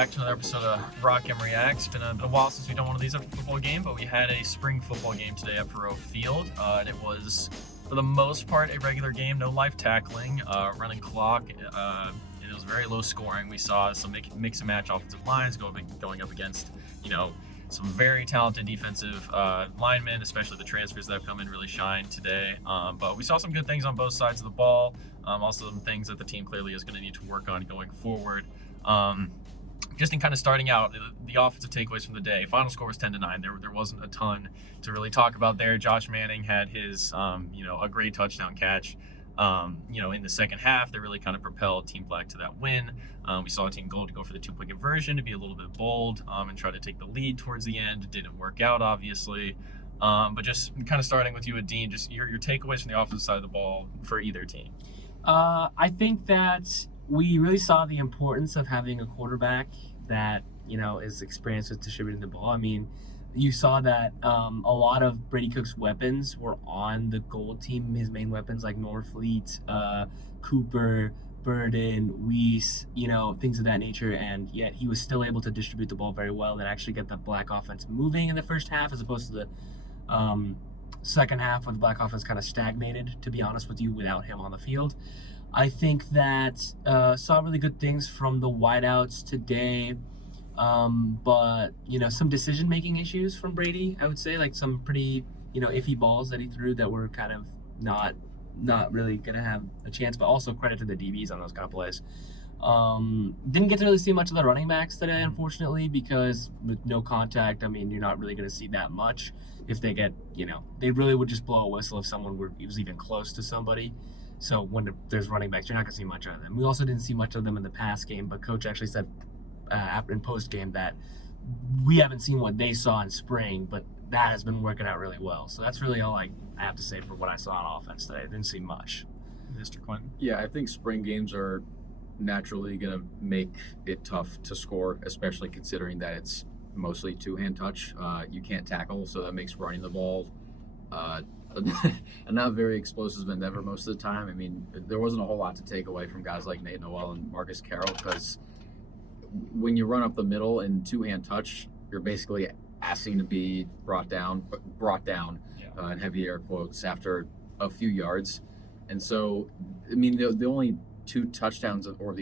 back to another episode of Rock M Reacts. It's been a while since we've done one of these after a football game, but we had a spring football game today at Faroe Field. And it was, for the most part, a regular game, no live tackling, running clock. It was very low scoring. We saw some mix and match offensive lines going up against, some very talented defensive linemen, especially the transfers that have come in really shine today. But we saw some good things on both sides of the ball. Also some things that the team clearly is going to need to work on going forward. Just in kind of starting out, the offensive takeaways from the day. Final score was 10-9. There wasn't a ton to really talk about there. Josh Manning had his, a great touchdown catch. In the second half, that really kind of propelled Team Black to that win. We saw Team Gold to go for the 2-point conversion, to be a little bit bold and try to take the lead towards the end. It didn't work out, obviously. But just kind of starting with you, Adeen, just your takeaways from the offensive side of the ball for either team. I think that we really saw the importance of having a quarterback that, is experienced with distributing the ball. I mean, you saw that a lot of Brady Cook's weapons were on the Gold team, his main weapons like Norfleet, Cooper, Burden, Weiss, things of that nature, and yet he was still able to distribute the ball very well and actually get the Black offense moving in the first half as opposed to the second half when the Black offense kind of stagnated, to be honest with you, without him on the field. I think that saw really good things from the wideouts today, but some decision-making issues from Brady, I would say, like some pretty iffy balls that he threw that were kind of not really gonna have a chance. But also credit to the DBs on those kind of plays. Didn't get to really see much of the running backs today, unfortunately, because with no contact, I mean, you're not really going to see that much. If they get, they really would just blow a whistle if someone was even close to somebody. So when there's running backs, you're not going to see much of them. We also didn't see much of them in the pass game, but Coach actually said in post game that we haven't seen what they saw in spring, but that has been working out really well. So that's really all I have to say for what I saw on offense today. I didn't see much. Mr. Quentin? Yeah, I think spring games are naturally going to make it tough to score, especially considering that it's mostly two-hand touch. You can't tackle, so that makes running the ball a not very explosive endeavor most of the time. I mean, there wasn't a whole lot to take away from guys like Nate Noel and Marcus Carroll, because when you run up the middle in two-hand touch, you're basically asking to be brought down in heavy air quotes after a few yards. And so, I mean, the only two touchdowns of the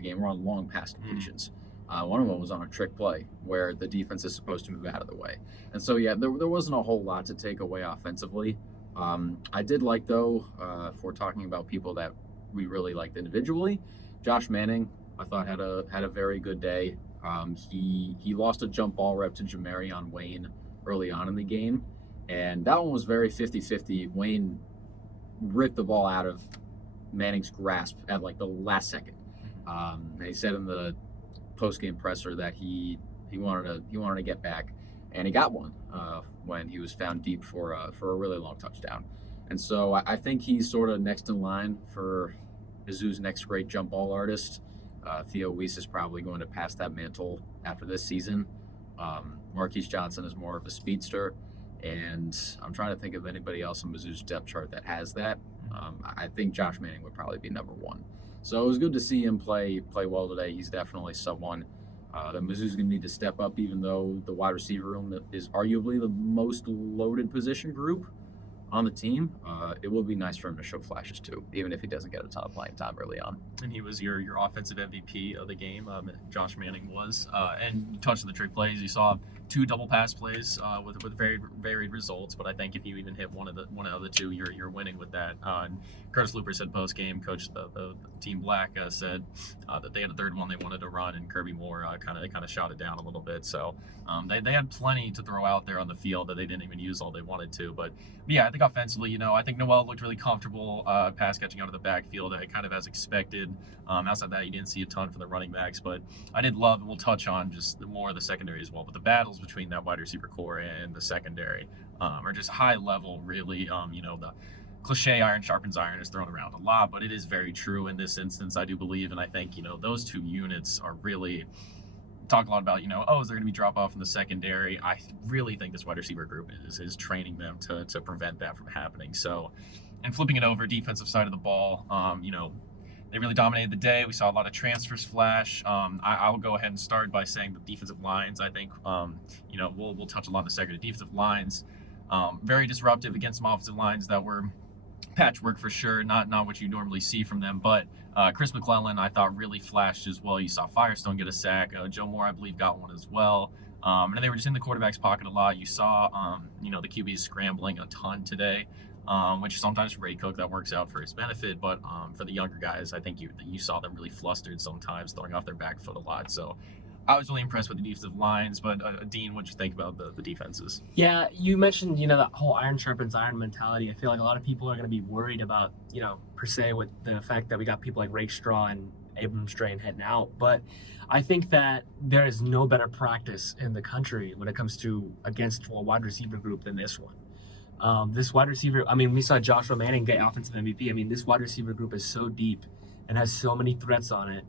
game were on long pass completions. One of them was on a trick play where the defense is supposed to move out of the way. And so, yeah, there wasn't a whole lot to take away offensively. I did like, though, if we're talking about people that we really liked individually, Josh Manning, I thought had a very good day. He lost a jump ball rep to Jamarion Wayne early on in the game, and that one was very 50-50. Wayne ripped the ball out of Manning's grasp at like the last second. And he said in the post-game presser that he wanted to get back, and he got one when he was found deep for a really long touchdown. And so I think he's sort of next in line for Mizzou's next great jump ball artist. Theo Weiss is probably going to pass that mantle after this season. Marquise Johnson is more of a speedster, and I'm trying to think of anybody else on Mizzou's depth chart that has that. I think Josh Manning would probably be number one. So it was good to see him play well today. He's definitely someone that Mizzou's going to need to step up, even though the wide receiver room is arguably the most loaded position group on the team. It will be nice for him to show flashes too, even if he doesn't get a ton of playing time early on. And he was your offensive MVP of the game. Josh Manning was. And you touched on the trick plays. You saw 2 double pass plays with very varied results. But I think if you even hit one of the two, you're winning with that. And Curtis Looper said post game, coach the Team Black said that they had a third one they wanted to run, and Kirby Moore kind of shot it down a little bit. So they had plenty to throw out there on the field that they didn't even use all they wanted to. But yeah, I think offensively, I think Noel looked really comfortable pass catching out of the backfield, kind of as expected. Outside that, you didn't see a ton from the running backs, but I did love, and we'll touch on just more of the secondary as well, but the battles between that wide receiver core and the secondary are just high level, really. The cliche iron sharpens iron is thrown around a lot, but it is very true in this instance, I do believe. And I think, those two units are really talk a lot about, is there going to be drop off in the secondary? I really think this wide receiver group is training them to prevent that from happening. So, and flipping it over, defensive side of the ball, they really dominated the day. We saw a lot of transfers flash. I'll go ahead and start by saying the defensive lines. I think we'll touch a lot in the second. The defensive lines, very disruptive against some offensive lines that were patchwork for sure, not what you normally see from them. But Chris McClellan, I thought, really flashed as well. You saw Firestone get a sack. Joe Moore, I believe, got one as well. And they were just in the quarterback's pocket a lot. You saw, the QBs scrambling a ton today, which sometimes Ray Cook, that works out for his benefit. But for the younger guys, I think you saw them really flustered sometimes, throwing off their back foot a lot. So I was really impressed with the defensive lines. But Dean, what'd you think about the defenses? Yeah, you mentioned, that whole iron sharpens iron mentality. I feel like a lot of people are going to be worried about, per se, with the fact that we got people like Ray Straw and Abram Strain heading out. But I think that there is no better practice in the country when it comes to against a wide receiver group than this one. This wide receiver, we saw Joshua Manning get offensive MVP. This wide receiver group is so deep and has so many threats on it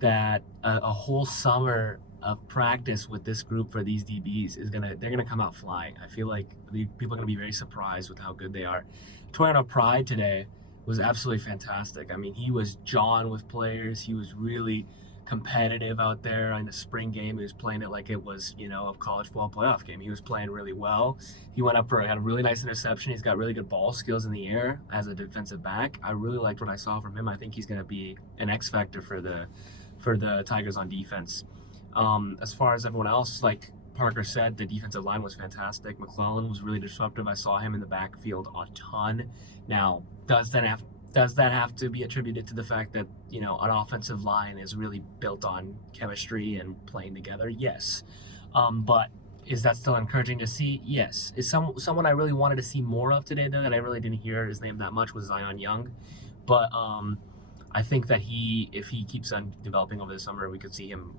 that a whole summer of practice with this group for these DBs they're gonna come out flying. I feel like people are gonna be very surprised with how good they are. Toriano Pride today was absolutely fantastic. He was jawing with players. He was really competitive out there in the spring game. He was playing it like it was, a college football playoff game. He was playing really well. He went up had a really nice interception. He's got really good ball skills in the air as a defensive back. I really liked what I saw from him. I think he's going to be an X factor for the Tigers on defense. As far as everyone else, like Parker said, the defensive line was fantastic. McClellan was really disruptive. I saw him in the backfield a ton. Now, does that have to be attributed to the fact that, an offensive line is really built on chemistry and playing together? Yes. But is that still encouraging to see? Yes. Is someone I really wanted to see more of today, though, that I really didn't hear his name that much, was Zion Young. But I think that if he keeps on developing over the summer, we could see him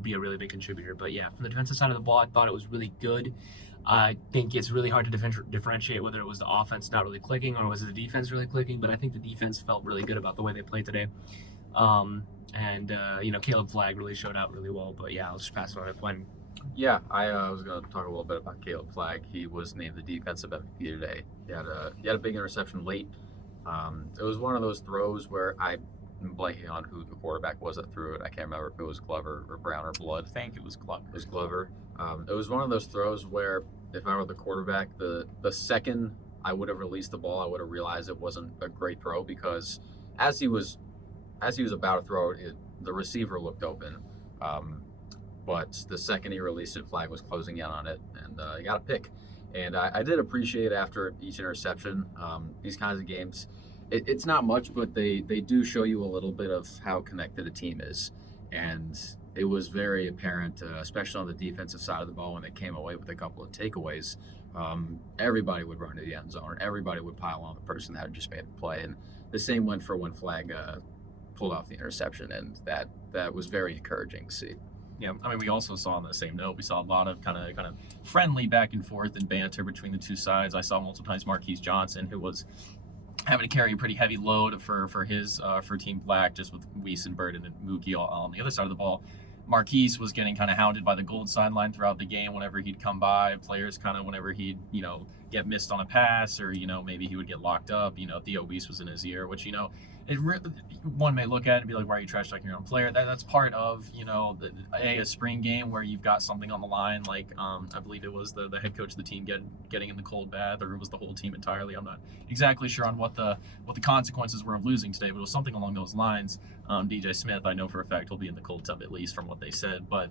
be a really big contributor. But yeah, from the defensive side of the ball, I thought it was really good. I think it's really hard to differentiate whether it was the offense not really clicking or was it the defense really clicking, but I think the defense felt really good about the way they played today. Caleb Flagg really showed out really well. But yeah, I'll just pass it on to Quentin. Yeah, I was going to talk a little bit about Caleb Flagg. He was named the defensive MVP today. He had a big interception late. It was one of those throws where I'm blanking on who the quarterback was that threw it. I can't remember if it was Glover or Brown or Blood. I think it was Glover. It was Glover. It was one of those throws where if I were the quarterback, the second I would have released the ball, I would have realized it wasn't a great throw, because as he was about to throw it, the receiver looked open. But the second he released it, Flagg was closing in on it, and he got a pick. And I did appreciate after each interception, these kinds of games, it's not much, but they do show you a little bit of how connected a team is. And it was very apparent, especially on the defensive side of the ball, when they came away with a couple of takeaways. Everybody would run to the end zone, or everybody would pile on the person that had just made the play. And the same went for when Flagg pulled off the interception, and that was very encouraging to see. Yeah, we also saw on the same note, we saw a lot of kind of friendly back and forth and banter between the two sides. I saw multiple times Marquise Johnson, who was having to carry a pretty heavy load for Team Black, just with Weiss and Burden and Mookie all on the other side of the ball. Marquise was getting kind of hounded by the gold sideline throughout the game whenever he'd come by. Players whenever he'd, get missed on a pass, or, maybe he would get locked up. Theo Weiss was in his ear, which, one may look at it and be like, why are you trash talking your own player? That's part of, a spring game where you've got something on the line. Like, I believe it was the head coach of the team getting in the cold bath, or it was the whole team entirely. I'm not exactly sure on what the consequences were of losing today, but it was something along those lines. DJ Smith, I know for a fact he'll be in the cold tub, at least from what they said. But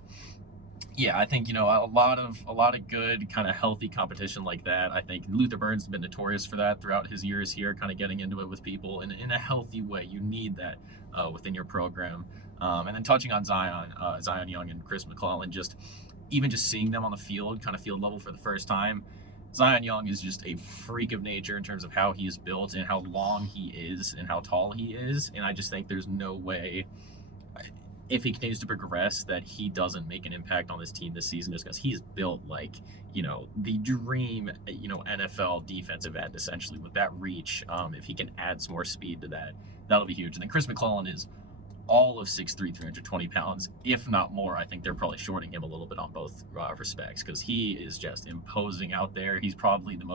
yeah, I think, a lot of good kind of healthy competition like that. I think Luther Burns has been notorious for that throughout his years here, kind of getting into it with people in a healthy way. You need that within your program. And then touching on Zion Young and Chris McClellan, just seeing them on the field, kind of field level for the first time. Zion Young is just a freak of nature in terms of how he is built and how long he is and how tall he is. And I just think there's no way, if he continues to progress, that he doesn't make an impact on this team this season, just because he's built like, the dream, NFL defensive end, essentially, with that reach. If he can add some more speed to that, that'll be huge. And then Chris McClellan is all of 6'3", 320 pounds, if not more. I think they're probably shorting him a little bit on both respects, because he is just imposing out there. He's probably the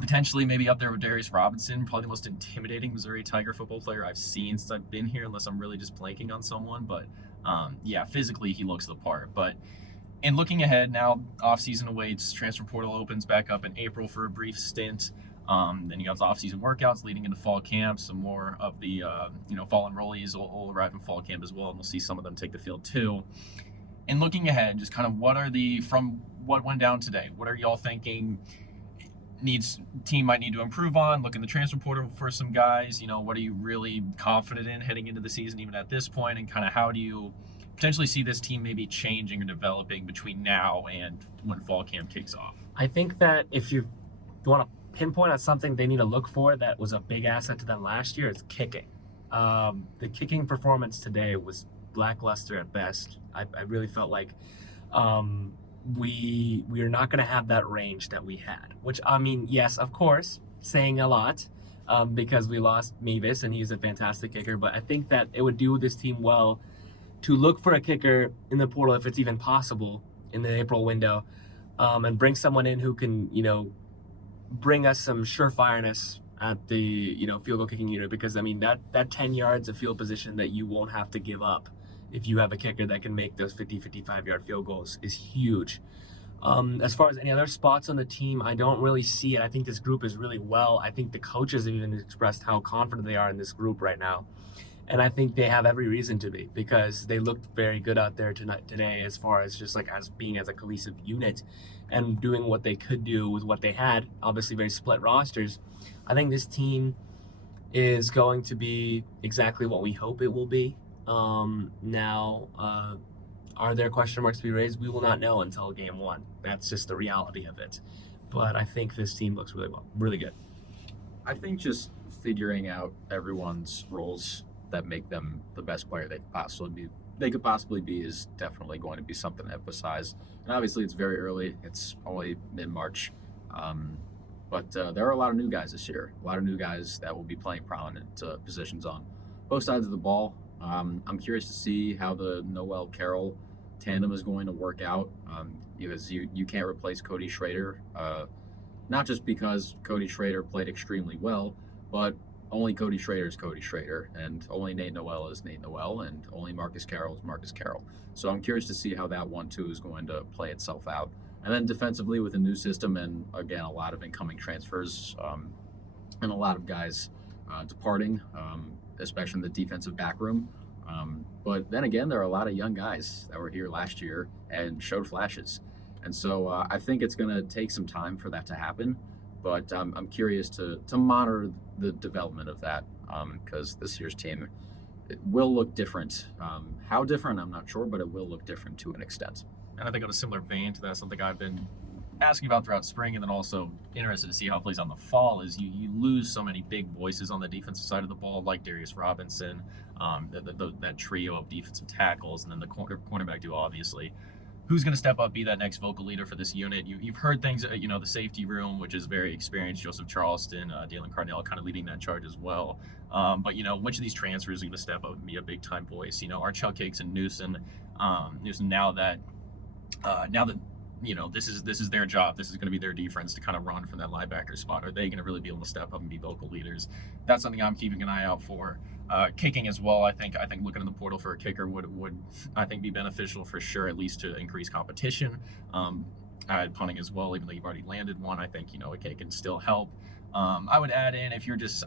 Potentially maybe up there with Darius Robinson, probably the most intimidating Missouri Tiger football player I've seen since I've been here, unless I'm really just blanking on someone. But yeah, physically he looks the part. But in looking ahead now, off-season awaits, transfer portal opens back up in April for a brief stint. Then you have the off-season workouts leading into fall camp. Some more of the fall enrollees will arrive in fall camp as well, and we'll see some of them take the field too. And looking ahead, just kind of from what went down today, what are y'all thinking team might need to improve on? Look in the transfer portal for some guys. What are you really confident in heading into the season, even at this point, and kind of how do you potentially see this team maybe changing or developing between now and when fall camp kicks off? I think that if you want to pinpoint on something they need to look for that was a big asset to them last year, it's kicking. The kicking performance today was lackluster at best. I really felt like we are not going to have that range that we had, which, I mean, yes, of course, saying a lot because we lost Mavis and he's a fantastic kicker, but I think that it would do this team well to look for a kicker in the portal if it's even possible in the April window, and bring someone in who can, bring us some surefireness at the, field goal kicking unit, because I mean that 10 yards of field position that you won't have to give up if you have a kicker that can make those 55 yard field goals is huge. As far as any other spots on the team, I don't really see it. I think this group is really well. I think the coaches have even expressed how confident they are in this group right now. And I think they have every reason to be, because they looked very good out there today as far as just like as being as a cohesive unit and doing what they could do with what they had. Obviously very split rosters. I think this team is going to be exactly what we hope it will be. Now, are there question marks to be raised? We will not know until game one. That's just the reality of it. But I think this team looks really well, really good. I think just figuring out everyone's roles that make them the best player they could possibly be is definitely going to be something to emphasize. And obviously it's very early. It's only mid-March. But there are a lot of new guys this year, a lot of new guys that will be playing prominent positions on both sides of the ball. I'm curious to see how the Noel Carroll tandem is going to work out, because you can't replace Cody Schrader, not just because Cody Schrader played extremely well, but only Cody Schrader is Cody Schrader, and only Nate Noel is Nate Noel, and only Marcus Carroll is Marcus Carroll. So I'm curious to see how that 1-2 is going to play itself out. And then defensively with a new system and, again, a lot of incoming transfers and a lot of guys departing, especially in the defensive back room. But then again, there are a lot of young guys that were here last year and showed flashes. And so I think it's going to take some time for that to happen. But I'm curious to monitor the development of that, because this year's team, it will look different. How different, I'm not sure, but it will look different to an extent. And I think on a similar vein to that, something I've been asking about throughout spring and then also interested to see how it plays on the fall is you lose so many big voices on the defensive side of the ball, like Darius Robinson, that trio of defensive tackles, and then the cornerback duo, obviously. Who's going to step up, be that next vocal leader for this unit? You've heard things, the safety room, which is very experienced, Joseph Charleston, Dalen Carnell kind of leading that charge as well. But, which of these transfers are going to step up and be a big-time voice? Are Chuck Hicks and Newsom now that this is their job, this is going to be their defense to kind of run from that linebacker spot, are they going to really be able to step up and be vocal leaders? That's something I'm keeping an eye out for. Kicking as well, I think looking in the portal for a kicker would I think be beneficial for sure, at least to increase competition. Punting as well, even though you've already landed one, I think a kick can still help. I would add in, if you're just,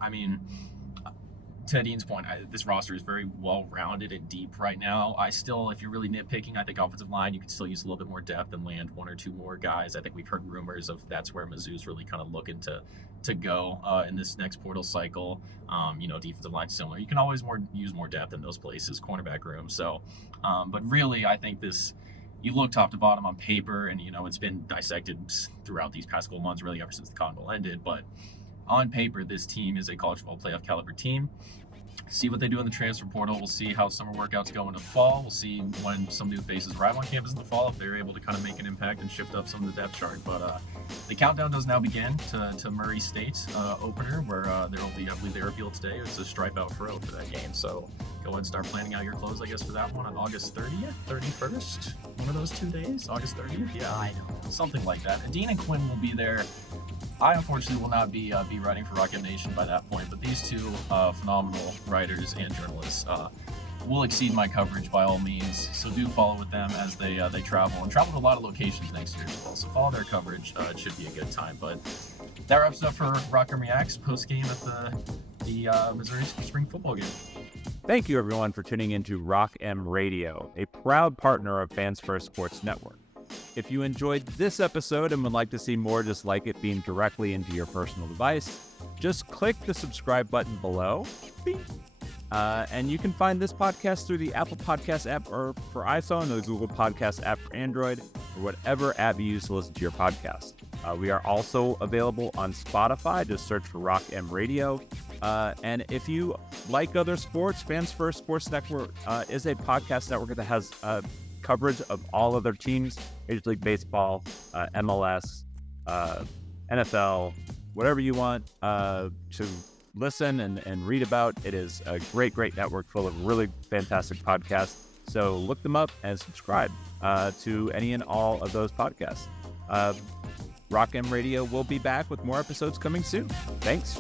to Adeen's point, this roster is very well-rounded and deep right now. If you're really nitpicking, I think offensive line, you can still use a little bit more depth and land one or two more guys. I think we've heard rumors of that's where Mizzou's really kind of looking to go in this next portal cycle. Defensive line similar. You can always use more depth in those places, cornerback room. So, but really, I think you look top to bottom on paper, and it's been dissected throughout these past couple months, really ever since the Cotton Bowl ended. But on paper, this team is a college football playoff caliber team. See what they do in the transfer portal. We'll see how summer workouts go into fall. We'll see when some new faces arrive on campus in the fall, if they're able to kind of make an impact and shift up some of the depth chart. But the countdown does now begin to Murray State's opener, where there will be, I believe they revealed today, it's a stripe out furrow for that game. So go ahead and start planning out your clothes, I guess, for that one on August 30th, 31st. One of those 2 days, August 30th. Yeah, I know. Something like that. Adeen and Quinn will be there. I unfortunately will not be writing for Rocket Nation by that point, but these two phenomenal writers and journalists will exceed my coverage by all means. So do follow with them as they travel to a lot of locations next year as well. So follow their coverage. It should be a good time. But that wraps it up for Rock M Reacts post game at the Missouri spring football game. Thank you, everyone, for tuning into Rock M Radio, a proud partner of Fans First Sports Network. If you enjoyed this episode and would like to see more just like it beamed directly into your personal device, just click the subscribe button below. And you can find this podcast through the Apple Podcast app or for iPhone, or the Google Podcast app for Android, or whatever app you use to listen to your podcast. We are also available on Spotify. Just search for Rock M Radio. And if you like other sports, Fans First Sports Network is a podcast network that has coverage of all other teams, Major League Baseball, MLS, NFL, whatever you want to listen and read about. It is a great network full of really fantastic podcasts. So look them up and subscribe to any and all of those podcasts. Rock M Radio will be back with more episodes coming soon. Thanks.